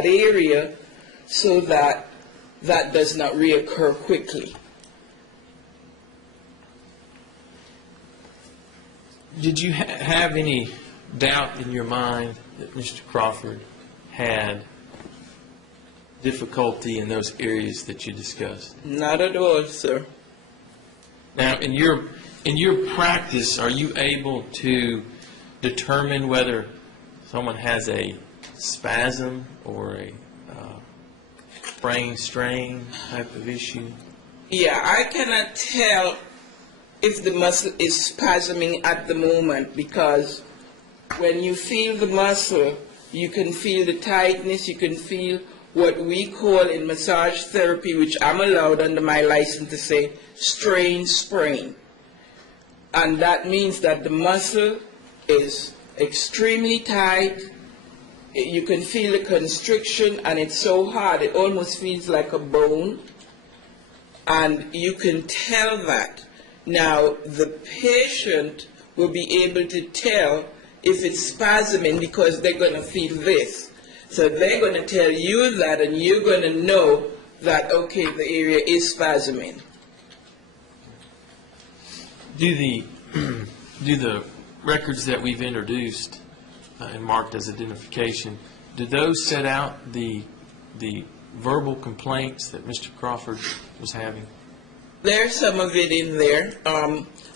that area so that that does not reoccur quickly. Did you have any doubt in your mind that Mr. Crawford had difficulty in those areas that you discussed? Not at all, sir. Now, in your practice, are you able to determine whether someone has a spasm or a brain strain type of issue? Yeah, I cannot tell if the muscle is spasming at the moment, because when you feel the muscle, you can feel the tightness, you can feel what we call in massage therapy, which I'm allowed under my license to say, strain sprain. And that means that the muscle is extremely tight. You can feel the constriction, and it's so hard, it almost feels like a bone. And you can tell that. Now, the patient will be able to tell if it's spasming because they're going to feel this. So they're going to tell you that, and you're going to know that, okay, the area is spasming. Do the records that we've introduced and marked as identification, do those set out the verbal complaints that Mr. Crawford was having? There's some of it in there.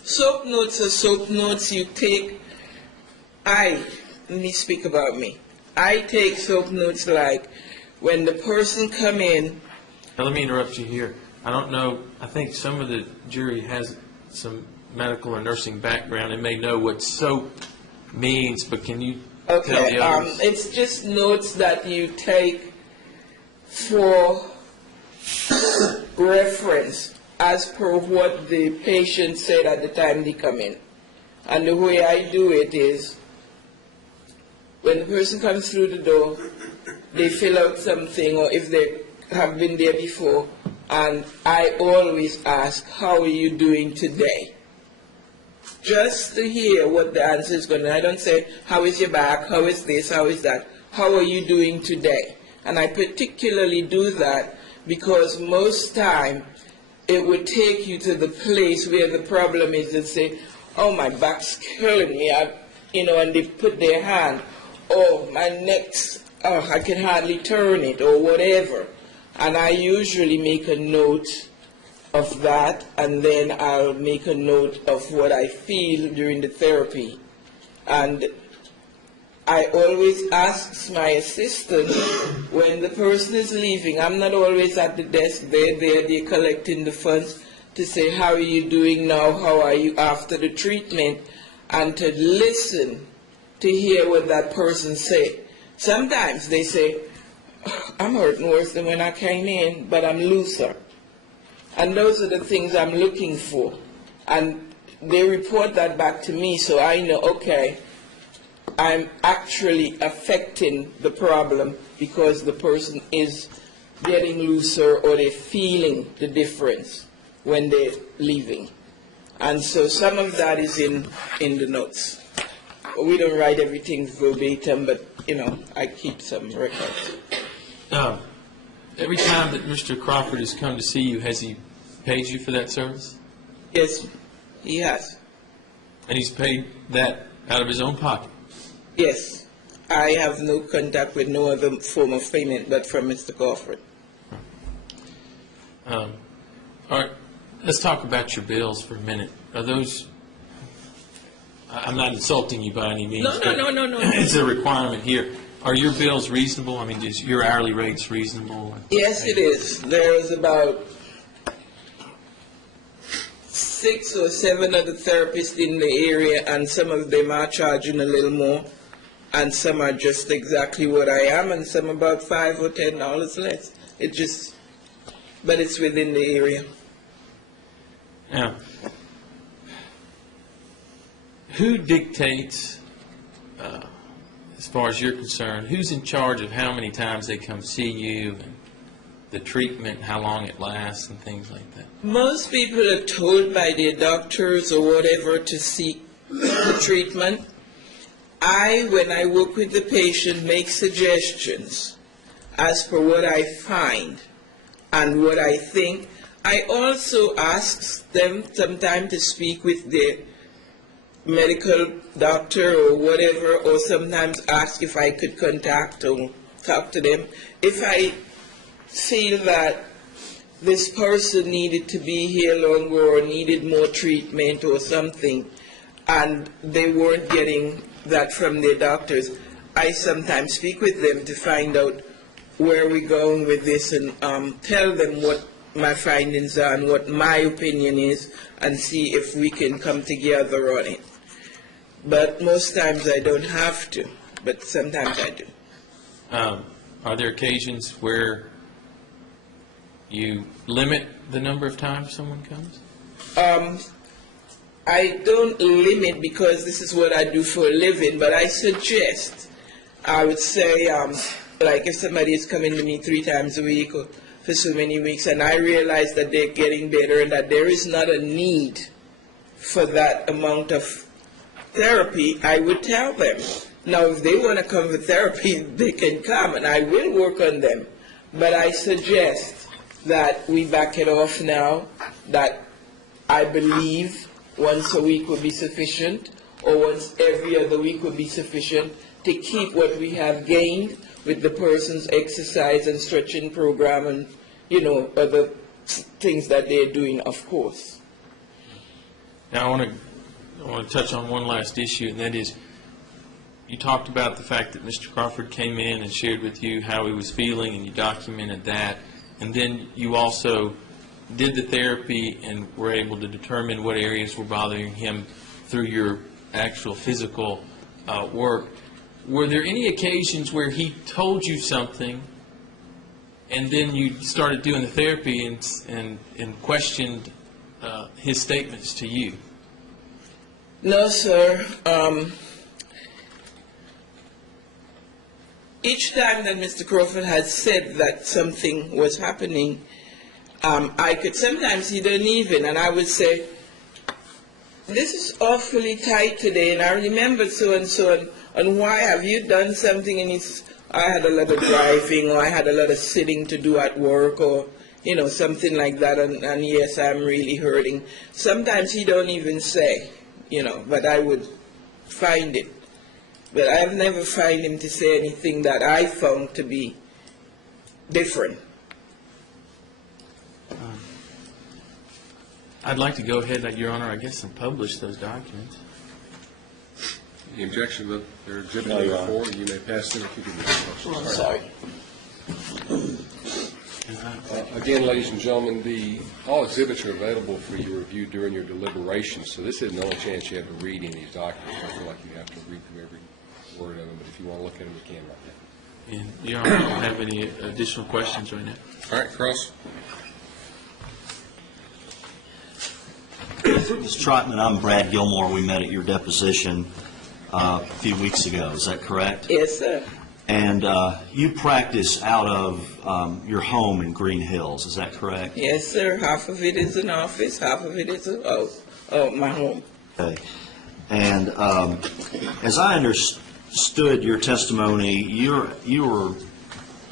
Soap notes are soap notes you take. Let me speak about me. I take soap notes like when the person come in. Now, let me interrupt you here. I don't know, I think some of the jury has some medical or nursing background and may know what soap means, but can you tell the others? It's just notes that you take for reference as per what the patient said at the time they come in. And the way I do it is, when the person comes through the door, they fill out something, or if they have been there before, and I always ask, how are you doing today? Just to hear what the answer is going to be. I don't say, how is your back, how is this, how is that? How are you doing today? And I particularly do that because most time it would take you to the place where the problem is and say, oh, my back's killing me, and they put their hand, oh, my neck's, I can hardly turn it, or whatever. And I usually make a note of that, and then I'll make a note of what I feel during the therapy. And I always ask my assistant when the person is leaving. I'm not always at the desk. They're collecting the funds, to say, how are you doing now? How are you after the treatment? And to listen to hear what that person say. Sometimes they say, I'm hurting worse than when I came in, but I'm looser. And those are the things I'm looking for. And they report that back to me, so I know, okay, I'm actually affecting the problem because the person is getting looser, or they're feeling the difference when they're leaving. And so some of that is in the notes. We don't write everything verbatim, but, I keep some records. Every time that Mr. Crawford has come to see you, has he paid you for that service? Yes, he has. And he's paid that out of his own pocket? Yes. I have no contact with no other form of payment but from Mr. Crawford. All right. Let's talk about your bills for a minute. Are those, I'm not insulting you by any means. No. It's a requirement here. Are your bills reasonable? I mean, is your hourly rates reasonable? Yes, it is. There's about 6 or 7 other therapists in the area, and some of them are charging a little more, and some are just exactly what I am, and some about $5 or $10 less. But it's within the area. Now, who dictates, as far as you're concerned, who's in charge of how many times they come see you, and the treatment, how long it lasts, and things like that? Most people are told by their doctors or whatever to seek the treatment. When I work with the patient, make suggestions. as per what I find and what I think. I also ask them sometimes to speak with the medical doctor or whatever, or sometimes ask if I could contact or talk to them. If I feel that this person needed to be here longer or needed more treatment or something, and they weren't getting that from their doctors, I sometimes speak with them to find out where we're going with this and tell them what my findings are and what my opinion is, and see if we can come together on it. But most times I don't have to, but sometimes I do. Are there occasions where you limit the number of times someone comes? I don't limit because this is what I do for a living, but I suggest, I would say, like if somebody is coming to me 3 times a week or for so many weeks, and I realize that they're getting better and that there is not a need for that amount of therapy, I would tell them. Now, if they want to come for therapy, they can come, and I will work on them. But I suggest that we back it off now, that I believe once a week would be sufficient, or once every other week would be sufficient to keep what we have gained with the person's exercise and stretching program and, you know, other things that they're doing, of course. Now, I want to touch on one last issue, and that is, you talked about the fact that Mr. Crawford came in and shared with you how he was feeling, and you documented that, and then you also did the therapy and were able to determine what areas were bothering him through your actual physical work. Were there any occasions where he told you something and then you started doing the therapy and questioned his statements to you? No, sir. Each time that Mr. Crawford had said that something was happening, I could, sometimes he didn't even, and I would say, this is awfully tight today, and I remembered so and so, and why have you done something? And I had a lot of driving, or I had a lot of sitting to do at work, or, you know, something like that, and yes, I'm really hurting. Sometimes he don't even say, you know, but I would find it. But I've never found him to say anything that I found to be different. I'd like to go ahead, Your Honor, I guess, and publish those documents. The objection that they're exhibit number 4, you may pass them if you can. Oh, I'm sorry. Again, ladies and gentlemen, all exhibits are available for your review during your deliberations, so this isn't the only chance you have to read any of these documents. I feel like you have to read through every word of them, but if you want to look at them, you can right now. And Your Honor, I don't have any additional questions right now. All right, Cross. Ms. Trotman, I'm Brad Gilmore. We met at your deposition a few weeks ago. Is that correct? Yes, sir. And you practice out of your home in Green Hills. Is that correct? Yes, sir. Half of it is an office, half of it is my home. Okay. And as I understood your testimony, you were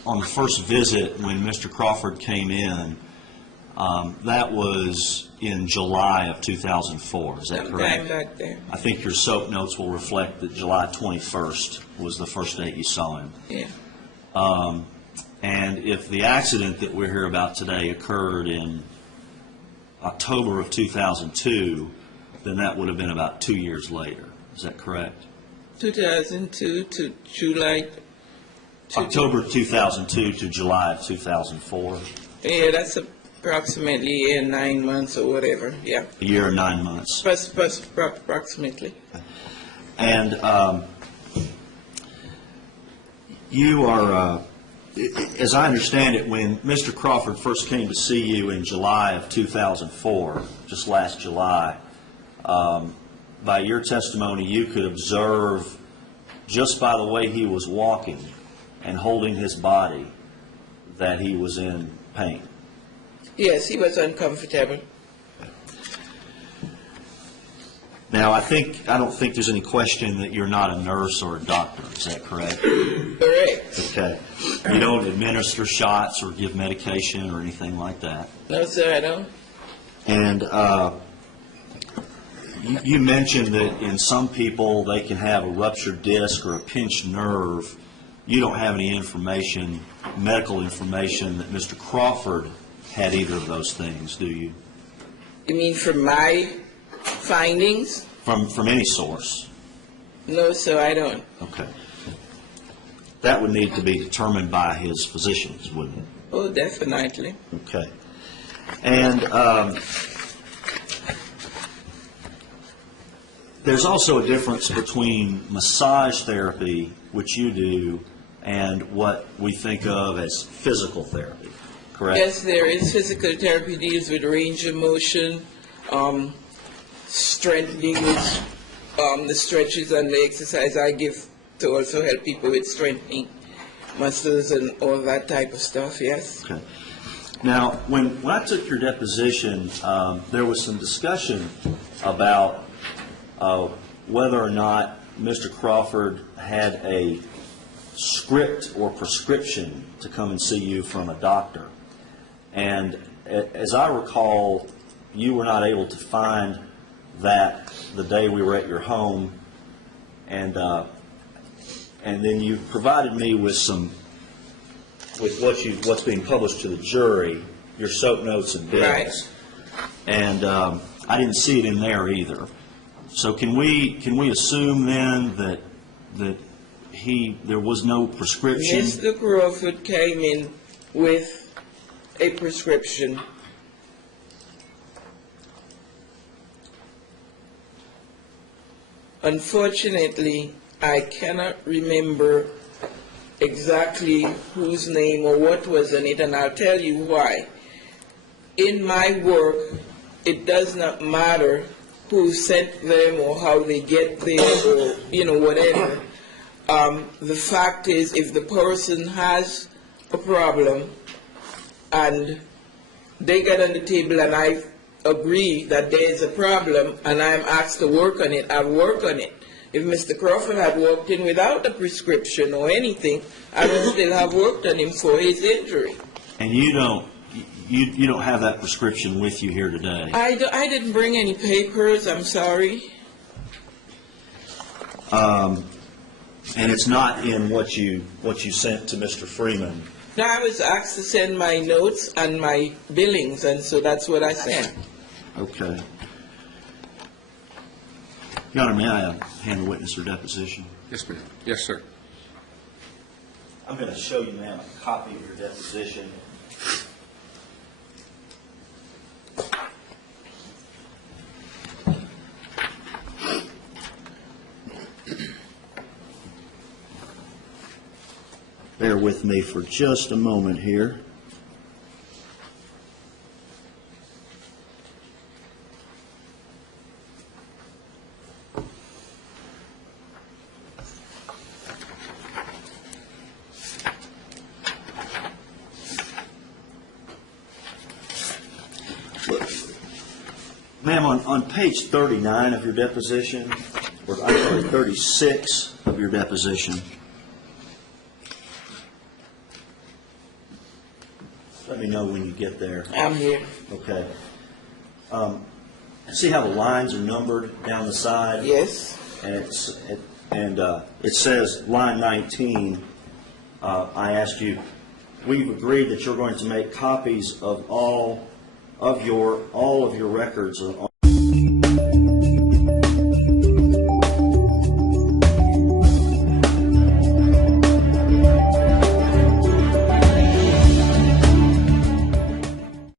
on the first visit when Mr. Crawford came in. That was in July of 2004, is that correct? Sometime back there. I think your SOAP notes will reflect that July 21st was the first date you saw him. Yeah. And if the accident that we're here about today occurred in October of 2002, then that would have been about 2 years later. Is that correct? 2002 to July. October 2002 to July of 2004. Yeah, that's approximately 9 months or whatever. Yeah. A year and 9 months. Approximately. And you are, as I understand it, when Mr. Crawford first came to see you in July of 2004, just last July, by your testimony, you could observe just by the way he was walking and holding his body that he was in pain. Yes, he was uncomfortable. Now, I don't think there's any question that you're not a nurse or a doctor. Is that correct? Correct. Okay. You don't administer shots or give medication or anything like that? No, sir, I don't. And you mentioned that in some people they can have a ruptured disc or a pinched nerve. You don't have any information, medical information, that Mr. Crawford had either of those things, do you? You mean from my findings? From any source? No, sir, I don't. Okay. That would need to be determined by his physicians, wouldn't it? Oh, definitely. Okay. And there's also a difference between massage therapy, which you do, and what we think of as physical therapy, correct? Yes, there is. Physical therapy deals with range of motion, strengthening with the stretches and the exercise I give to also help people with strengthening muscles and all that type of stuff, yes. Okay. Now, when I took your deposition, there was some discussion about whether or not Mr. Crawford had a script or prescription to come and see you from a doctor. And as I recall, you were not able to find that the day we were at your home, and then you provided me with what's being published to the jury, your SOAP notes and bills. Right. And I didn't see it in there either. So can we assume then that there was no prescription? Mr. Crawford came in with a prescription. Unfortunately, I cannot remember exactly whose name or what was in it, and I'll tell you why. In my work, it does not matter who sent them or how they get there or, whatever. The fact is, if the person has a problem and they get on the table and I agree that there is a problem and I'm asked to work on it, I'll work on it. If Mr. Crawford had walked in without a prescription or anything, I would still have worked on him for his injury. And you don't have that prescription with you here today? I didn't bring any papers, I'm sorry. And it's not in what you sent to Mr. Freeman? No, I was asked to send my notes and my billings, and so that's what I sent. Okay. Your Honor, may I hand the witness her deposition? Yes, ma'am. Yes, sir. I'm going to show you, ma'am, a copy of your deposition. Bear with me for just a moment here. Ma'am, on page 39 of your deposition, or I'm sorry, 36 of your deposition, let me know when you get there. I'm here. Okay. See how the lines are numbered down the side? Yes. And it says line 19. I asked you, we've agreed that you're going to make copies of all of your records